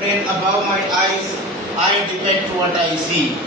brain above my eyes, I detect what I see.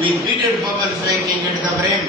with beaded bubbles ranking at the brim.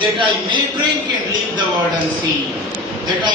that I may drink and leave the world unseen. that I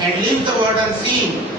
and leave the world unseen,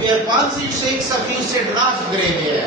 Their palsy shakes a few said last gray hair.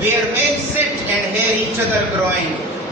Where men sit and hear each other growing.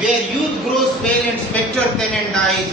Where youth grows pale and spectre thin and dies.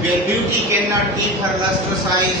Where beauty cannot keep her lustrous eyes.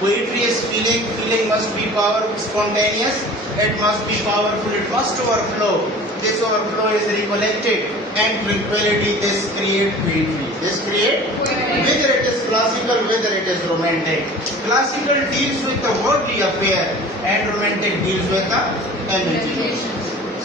Poetry is feeling, feeling must be spontaneous, it must be powerful, it must overflow. This overflow is recollected, and tranquility, this create poetry. This create, whether it is classical, whether it is romantic. Classical deals with the worldly affair, and romantic deals with the imagination.